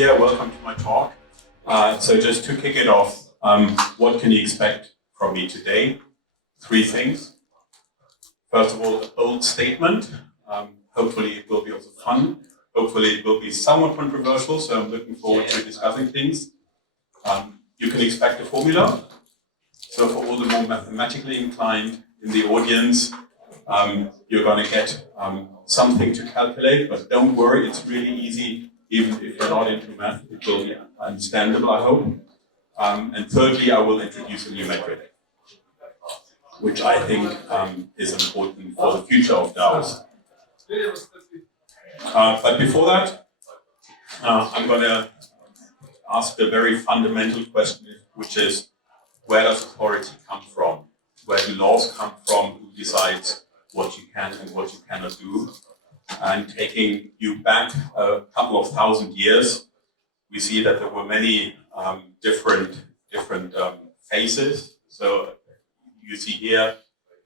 here. Welcome to my talk. So just to kick it off, what can you expect from me today? 3 things. First of all, a bold statement. Hopefully it will be also fun. Hopefully it will be somewhat controversial, so I'm looking forward to discussing things. You can expect a formula. So for all the more mathematically inclined in the audience, you're going to get something to calculate, but don't worry, it's really easy. Even if you're not into math, it will be understandable, I hope. And thirdly, I will introduce a new metric, which I think is important for the future of DAOs. But before that, I'm going to ask a very fundamental question, which is, where does authority come from? Where do laws come from? Who decides what you can and what you cannot do? And taking you back a couple of thousand years, we see that there were many different phases. So you see here,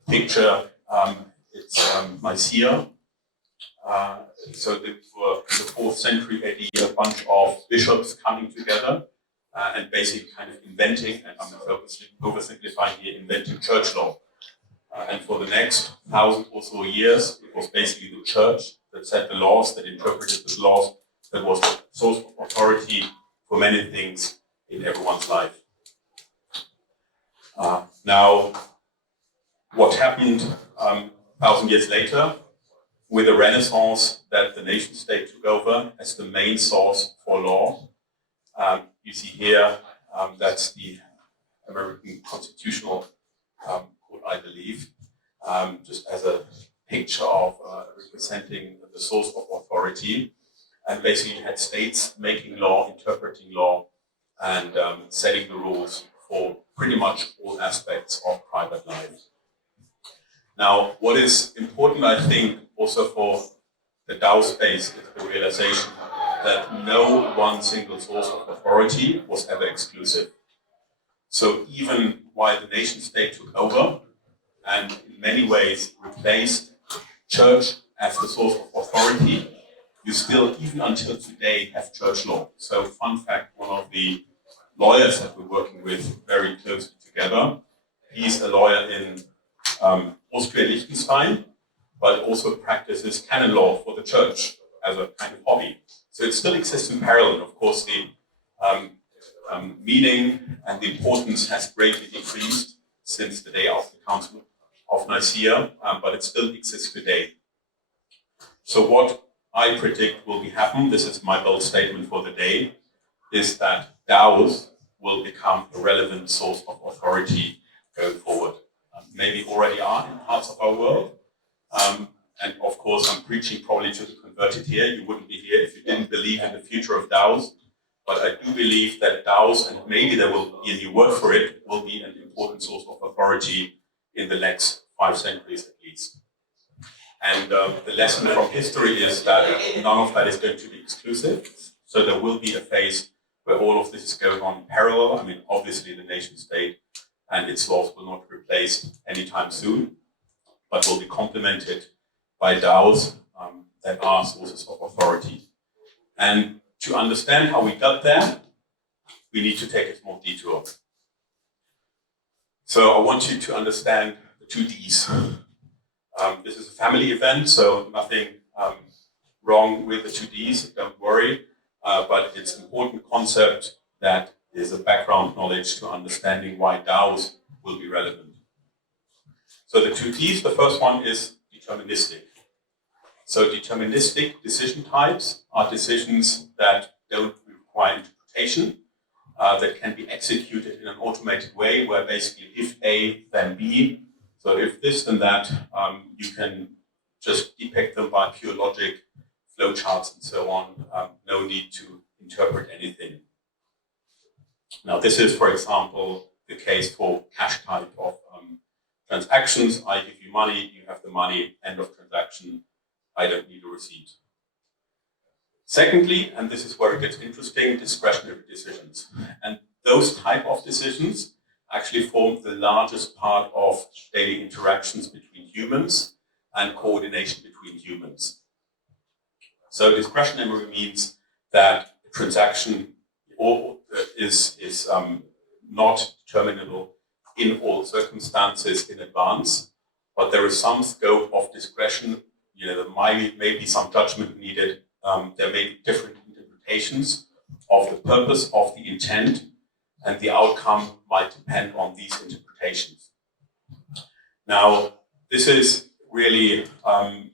picture, it's Nicaea. So they were in the 4th century AD, a bunch of bishops coming together and basically kind of inventing, and I'm oversimplifying here, inventing church law. And for the next 1,000 or so years, it was basically the church that set the laws, that interpreted the laws, that was the source of authority for many things in everyone's life. Now, what happened 1,000 years later with the Renaissance, that the nation state took over as the main source for law? You see here, that's the American Constitutional Code, I believe, just as a picture of representing the source of authority. And basically you had states making law, interpreting law, and setting the rules for pretty much all aspects of private life. Now, what is important, I think, also for the DAO space is the realization that no one single source of authority was ever exclusive. So even while the nation state took over and in many ways replaced church as the source of authority, you still, even until today, have church law. So fun fact, one of the lawyers that we're working with very closely together, he's a lawyer in Austria-Liechtenstein, but also practices canon law for the church as a kind of hobby. So it still exists in parallel. Of course, the meaning and the importance has greatly decreased since the day of the Council of Nicaea, but it still exists today. So what I predict will be happen, this is my bold statement for the day, is that DAOs will become a relevant source of authority going forward. Maybe already are in parts of our world. And of course, I'm preaching probably to the converted here. You wouldn't be here if you didn't believe in the future of DAOs. But I do believe that DAOs, and maybe there will be a new word for it, will be an important source of authority in the next 5 centuries at least. And the lesson from history is that none of that is going to be exclusive. So there will be a phase where all of this is going on in parallel. I mean, obviously the nation state and its laws will not be replaced anytime soon, but will be complemented by DAOs that are sources of authority. And to understand how we got there, we need to take a small detour. So I want you to understand the 2 Ds. This is a family event, so nothing wrong with the 2 Ds, don't worry. But it's an important concept that is a background knowledge to understanding why DAOs will be relevant. So the 2 Ds, the first one is deterministic. So deterministic decision types are decisions that don't require interpretation, that can be executed in an automated way, where basically if A, then B. So if this, then that, you can just depict them by pure logic, flowcharts and so on. No need to interpret anything. Now this is, for example, the case for cash type of transactions. I give you money, you have the money, end of transaction. I don't need a receipt. Secondly, and this is where it gets interesting, discretionary decisions. And those type of decisions actually form the largest part of daily interactions between humans and coordination between humans. So discretionary means that a transaction is not determinable in all circumstances in advance, but there is some scope of discretion. There may be some judgment needed. There may be different interpretations of the purpose, of the intent, and the outcome might depend on these interpretations. Now, this is really,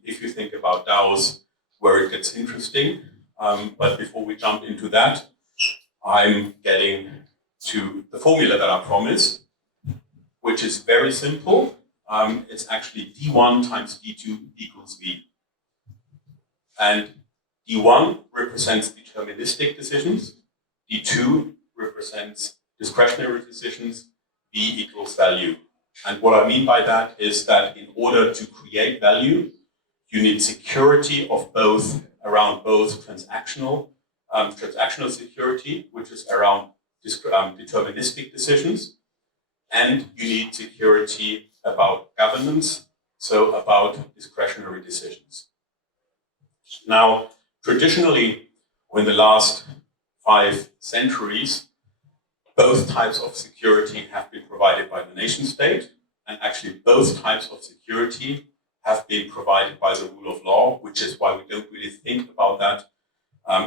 if you think about DAOs, where it gets interesting. But before we jump into that, I'm getting to the formula that I promised, which is very simple. It's actually D1 times D2 equals V. And D1 represents deterministic decisions, D2 represents discretionary decisions, V equals value. And what I mean by that is that in order to create value, you need security of both, around both transactional security, which is around deterministic decisions, and you need security about governance, so about discretionary decisions. Now, traditionally, in the last 5 centuries, both types of security have been provided by the nation state, and actually both types of security have been provided by the rule of law, which is why we don't really think about that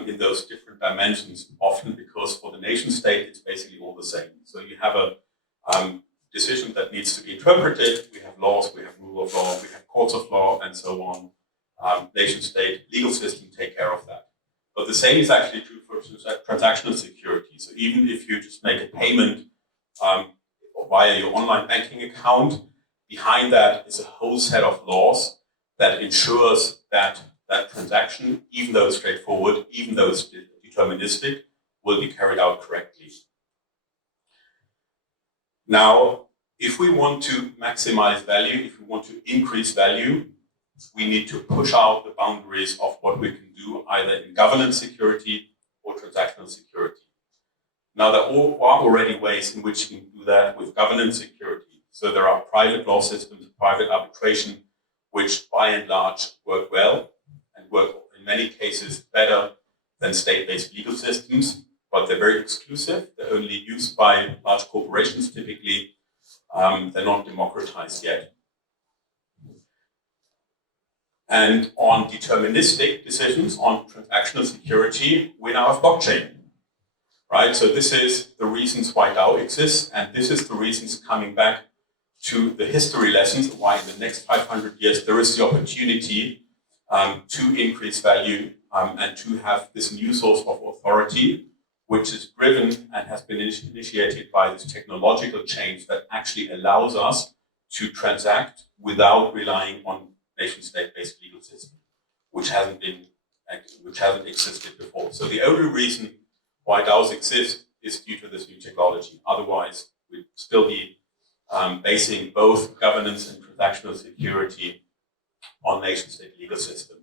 in those different dimensions often, because for the nation state, it's basically all the same. So you have a decision that needs to be interpreted, we have laws, we have rule of law, we have courts of law, and so on. Nation state, legal system take care of that. But the same is actually true for transactional security. So even if you just make a payment via your online banking account, behind that is a whole set of laws that ensures that that transaction, even though it's straightforward, even though it's deterministic, will be carried out correctly. Now, if we want to maximize value, if we want to increase value, we need to push out the boundaries of what we can do either in governance security or transactional security. Now, there are already ways in which you can do that with governance security. So there are private law systems, private arbitration, which by and large work well and work in many cases better than state-based legal systems, but they're very exclusive. They're only used by large corporations typically. They're not democratized yet. And on deterministic decisions, on transactional security, we now have blockchain, right? So this is the reasons why DAO exists, and this is the reasons coming back to the history lessons, why in the next 500 years there is the opportunity to increase value and to have this new source of authority, which is driven and has been initiated by this technological change that actually allows us to transact without relying on nation-state-based legal system, which hasn't existed before. So the only reason why DAOs exist is due to this new technology. Otherwise, we'd still be basing both governance and transactional security on nation-state legal system.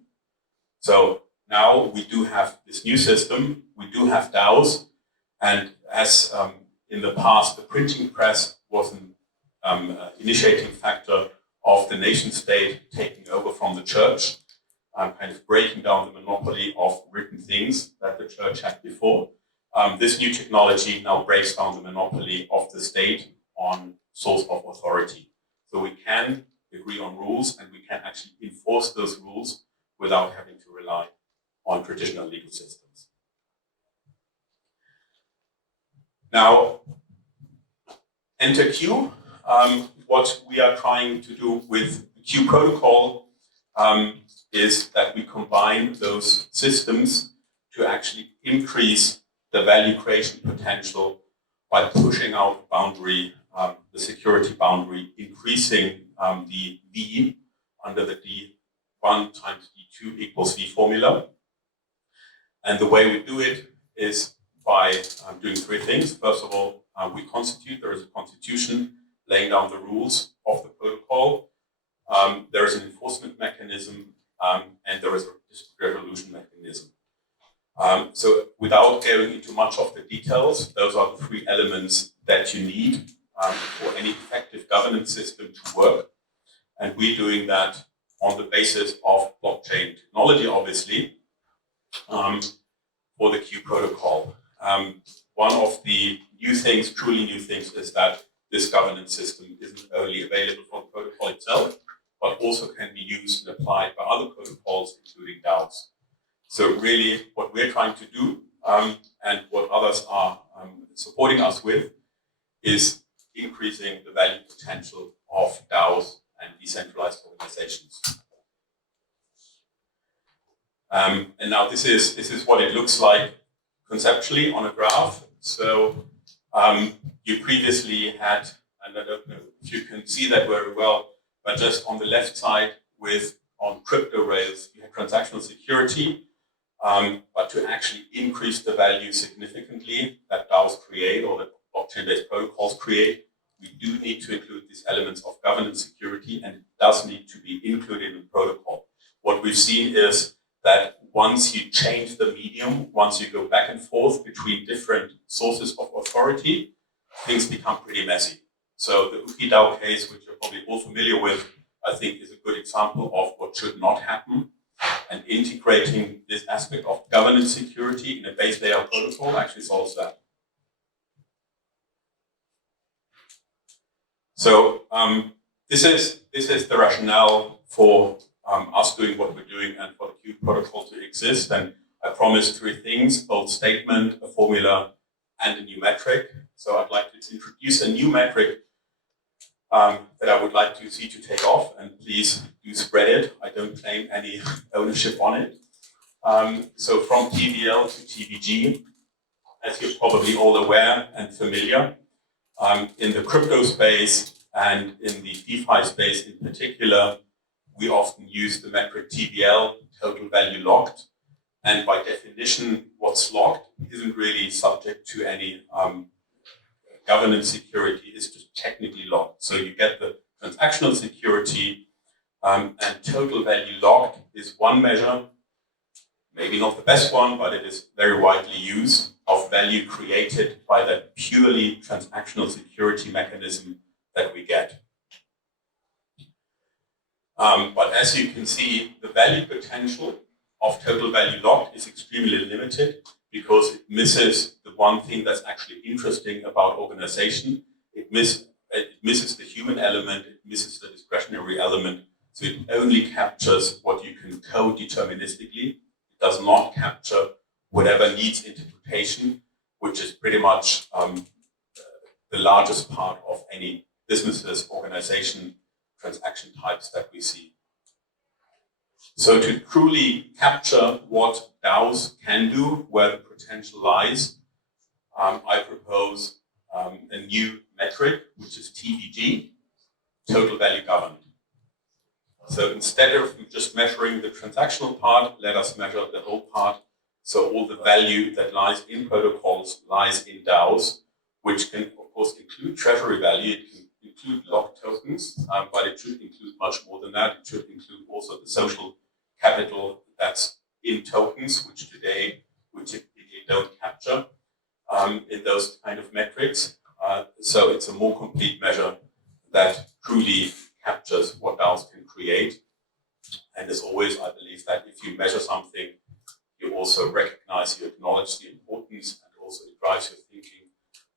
So now we do have this new system, we do have DAOs, and as in the past, the printing press was an initiating factor of the nation state taking over from the church, kind of breaking down the monopoly of written things that the church had before. This new technology now breaks down the monopoly of the state on source of authority. So we can agree on rules and we can actually enforce those rules without having to rely on traditional legal systems. Now, enter Q. What we are trying to do with the Q protocol is that we combine those systems to actually increase the value creation potential by pushing out the boundary, the security boundary, increasing the V under the D1 times D2 equals V formula. And the way we do it is by doing 3 things. First of all, there is a constitution laying down the rules of the protocol. There is an enforcement mechanism, and there is a dispute resolution mechanism. So without going into much of the details, those are the 3 elements that you need for any effective governance system to work. And we're doing that on the basis of blockchain technology, obviously. for the Q protocol. One of the new things, truly new things, is that this governance system isn't only available for the protocol itself, but also can be used and applied by other protocols, including DAOs. So really what we're trying to do, and what others are supporting us with, is increasing the value potential of DAOs and decentralized organizations. And now this is what it looks like conceptually on a graph. So you previously had, and I don't know if you can see that very well, but just on the left side on crypto rails, you have transactional security, but to actually increase the value significantly that DAOs create or that blockchain-based protocols create, we do need to include these elements of governance security, and it does need to be included in the protocol. What we've seen is that once you change the medium, once you go back and forth between different sources of authority, things become pretty messy. So the Uki DAO case, which you're probably all familiar with, I think is a good example of what should not happen. And integrating this aspect of governance security in a base layer protocol actually solves that. So this is the rationale for us doing what we're doing and for the Q protocol to exist. And I promised 3 things: bold statement, a formula, and a new metric. So I'd like to introduce a new metric that I would like to see to take off, and please do spread it. I don't claim any ownership on it. So from TVL to TVG, as you're probably all aware and familiar, in the crypto space and in the DeFi space in particular, we often use the metric TVL, total value locked. And by definition, what's locked isn't really subject to any governance security, it's just technically locked. So you get the transactional security, and total value locked is one measure, maybe not the best one, but it is very widely used, of value created by that purely transactional security mechanism that we get. But as you can see, the value potential of total value locked is extremely limited because it misses the one thing that's actually interesting about organization. It misses the human element, it misses the discretionary element. So it only captures what you can code deterministically. It does not capture whatever needs interpretation, which is pretty much the largest part of any businesses, organization, transaction types that we see. So to truly capture what DAOs can do, where the potential lies, I propose a new metric, which is TVG, total value governed. So instead of just measuring the transactional part, let us measure the whole part. So all the value that lies in protocols lies in DAOs, which can, of course, include treasury value. It can include locked tokens, but it should include much more than that. It should include also the social capital that's in tokens, which today we typically don't capture in those kind of metrics. So it's a more complete measure that truly captures what DAOs can create. And as always, I believe that if you measure something, you also recognize, you acknowledge the importance, and also it drives your thinking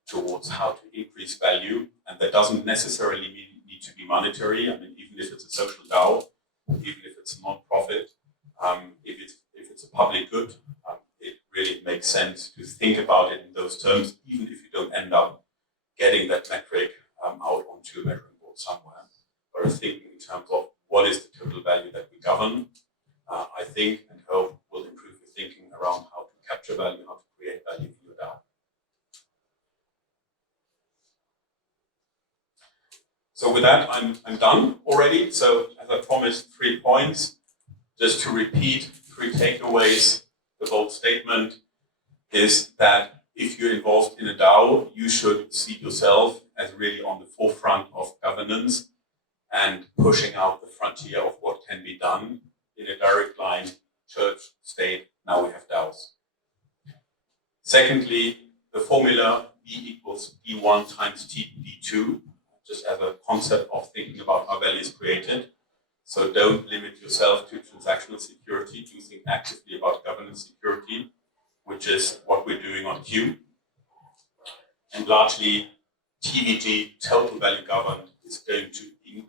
towards how to increase value. And that doesn't necessarily need to be monetary. I mean, even if it's a social DAO, even if it's a non-profit, if it's a public good, it really makes sense to think about it in those terms, even if you don't end up getting that metric out onto a measuring board somewhere. But thinking in terms of what is the total value that we govern, I think and hope will improve your thinking around how to capture value, how to create value in your DAO. So with that, I'm done already. So as I promised, 3 points. Just to repeat 3 takeaways. The bold statement is that if you're involved in a DAO, you should see yourself as really on the forefront of governance and pushing out the frontier of what can be done in a direct line, church, state. Now we have DAOs. Secondly, the formula B equals B1 times TB2, just as a concept of thinking about how value is created. So don't limit yourself to transactional security. Do think actively about governance security, which which is what we're doing on Q. And largely, TVG, total value governed, is going to be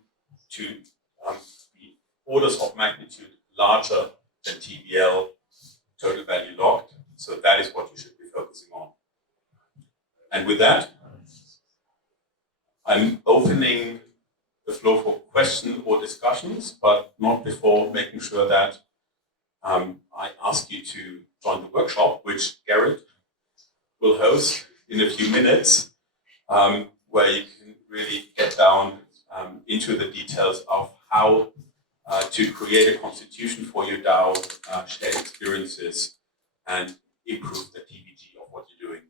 orders of magnitude larger than TVL, total value locked. So that is what you should be focusing on. And with that, I'm opening the floor for questions or discussions, but not before making sure that I ask you to join the workshop, which Garrett will host in a few minutes, where you can really get down into the details of how to create a constitution for your DAO, share experiences, and improve the TVG of what you're doing.